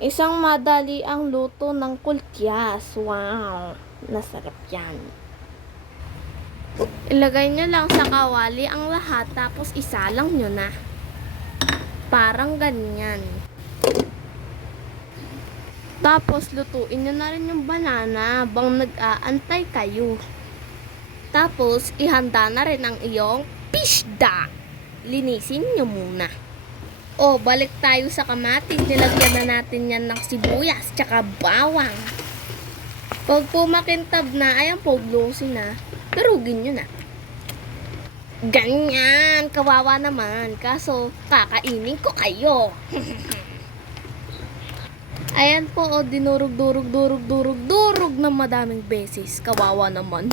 Isang madali ang luto ng kultias. Wow! Nasarap yan. Ilagay nyo lang sa kawali ang lahat tapos isalang nyo na. Parang ganyan. Tapos lutuin nyo na rin yung banana habang nag-aantay kayo. Tapos ihanda na rin ang iyong pisda. Linisin nyo muna. O, balik tayo sa kamatis. Nilagyan na natin yan ng sibuyas tsaka bawang. Pag po makintab na, ayan po, glossy na, durugin nyo na. Ganyan, kawawa naman. Kaso, kakainin ko kayo. Ayan po, o, dinurog na madaming beses. Kawawa naman.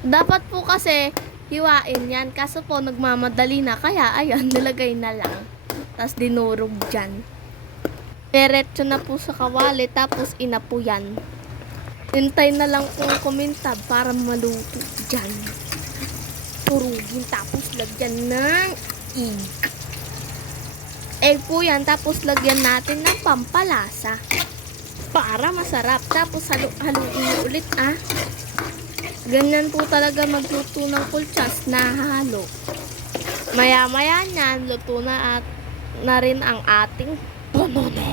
Dapat po kasi, hiwain yan. Kaso po, nagmamadali na. Kaya, ayan, nilagay na lang. Tapos, dinurog dyan. Diretso na po sa kawali. Tapos, inapo yan. Hintay na lang kung kumintab para maluto dyan. Turugin. Tapos, lagyan ng egg. Egg po yan. Tapos, lagyan natin ng pampalasa. Para masarap. Tapos, haluin ulit, Ganyan po talaga magluto ng kultias na halo. Maya-maya niyan, luto na at na rin ang ating banana.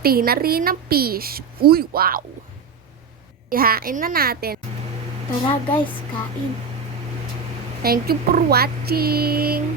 Tina rin ng fish. Uy, wow! Ihain na natin. Tara guys, kain. Thank you for watching.